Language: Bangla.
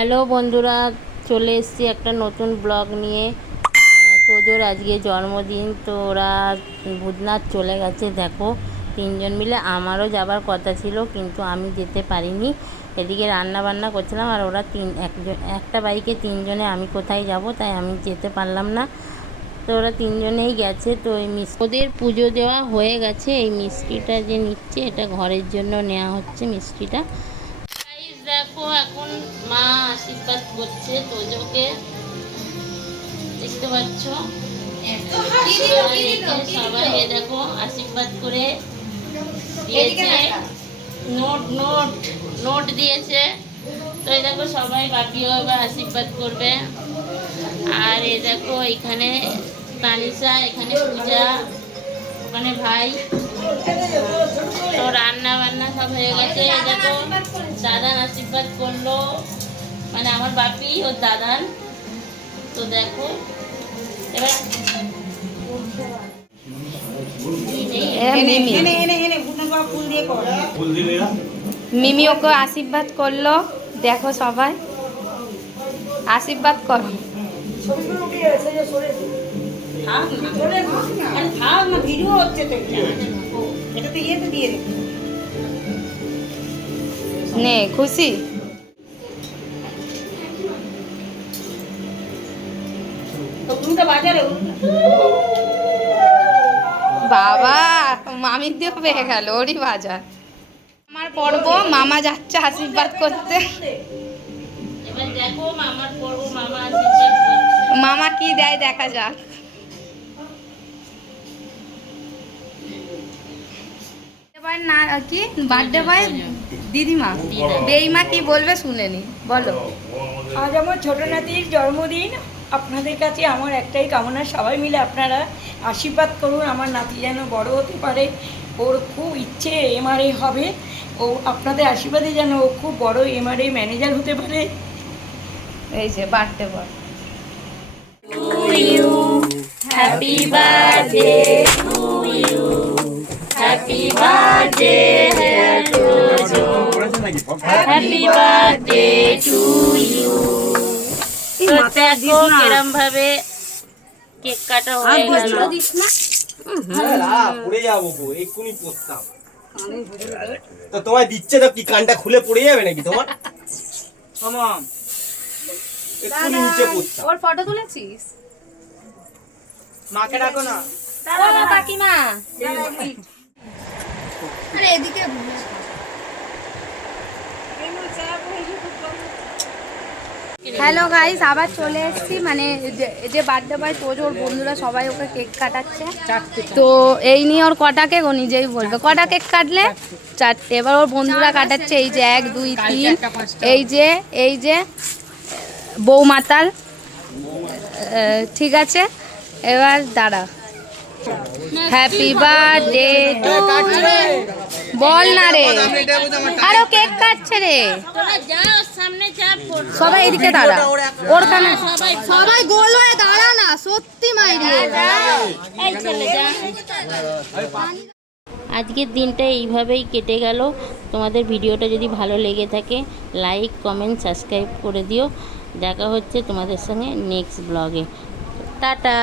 হ্যালো বন্ধুরা, চলে এসেছি একটা নতুন ব্লগ নিয়ে। তোদের আজকে জন্মদিন, তো ওরা ভূতনাথ চলে গেছে। দেখো, তিনজন মিলে। আমারও যাবার কথা ছিল কিন্তু আমি যেতে পারিনি। এদিকে রান্না বান্না করছিলাম আর ওরা একটা বাইকে তিনজনে, আমি কোথায় যাব, তাই আমি যেতে পারলাম না। তো ওরা তিনজনেই গেছে। তো এই ওদের পুজো দেওয়া হয়ে গেছে। এই মিষ্টিটা যে নিচ্ছে, এটা ঘরের জন্য নেওয়া হচ্ছে মিষ্টিটা। দেখো, এখন মা আশীর্বাদ করছে তোজোকে, দেখতে পাচ্ছ। সবাই দেখো আশীর্বাদ করে দিয়েছে, নোট নোট নোট দিয়েছে। তো এই দেখো সবাই বাপিও এবার আশীর্বাদ করবে। আর এই দেখো এখানে তানিশা, এখানে পূজা, ওখানে ভাই। তো রান্না বান্না সব হয়ে গেছে। এই দেখো দাদান আশীর্বাদ করলো, মানে আমার বাপি ওর দাদান। তো দেখো এবার মিমি ওকে আশীর্বাদ করলো। দেখো সবাই আশীর্বাদ করো। নে খুশি? বাবা মামির দিয়ে পেয়ে গেল, ওরই বাজার। আমার পর্ব, মামা যাচ্ছে আশীর্বাদ করতে। এবার দেখো মামার পর্ব, মামা আশীর্বাদ করছে। মামা কি দেয় দেখা যাক। এবার না কি বার্থডে বয় দিদিমা, বেইমা কি বলবে শুনে নি, বলো। আজ আমার ছোট নাতির জন্মদিন। আপনাদের কাছে আমার একটাই কামনা, সবাই মিলে আপনারা আশীর্বাদ করুন। আমার নাতি যেন বড় হতে পারে, ওর খুব ইচ্ছে এমআরএ হবে। ও আপনাদের আশীর্বাদে যেন ও খুব বড় এমআরএ ম্যানেজার হতে পারে। এই যে birthday boy. Happy birthday to you, happy birthday dear Tojo, happy birthday to you. তো দেখো কিরম ভাবে কেক কাটা হয়ে গেল। পড়ে যাবো গো, এক্ষুনি পড়তাম। তো তোমায় দিচ্ছে তো কি, কানটা খুলে পড়ে যাবে নাকি তোমার? থামাম, এক্ষুনি নিচে পড়তাম। ওর ফটো তুলেছিস? মাকে ডাকো না। দাদা কাকিমা, আরে এদিকে। হ্যালো গাইস, আবার চলে এসেছি। মানে যে বার্থডে বয় তোজোর বন্ধুরা সবাই ওকে কেক কাটাচ্ছে। তো এই নিয়ে ওর কটা কেক ও নিজেই বলবে। কটা কেক কাটলে? চারটে। এবার ওর বন্ধুরা কাটাচ্ছে। এই যে 1 2 3, এই যে বউ মাতাল। ঠিক আছে, এবার দাঁড়া। হ্যাপি বার্থডে টু, বল না রে, আরো কেক কাটছে রে। সবাই এদিকে দাঁড়া, ওর কানে সবাই গোল হয়ে দাঁড়া না, সত্যি মাইরি। আজকের দিনটা এইভাবেই কেটে গেল। তোমাদের ভিডিওটা যদি ভালো লেগে থাকে, লাইক কমেন্ট সাবস্ক্রাইব করে দিও। দেখা হচ্ছে তোমাদের সঙ্গে নেক্সট ব্লগে। টাটা।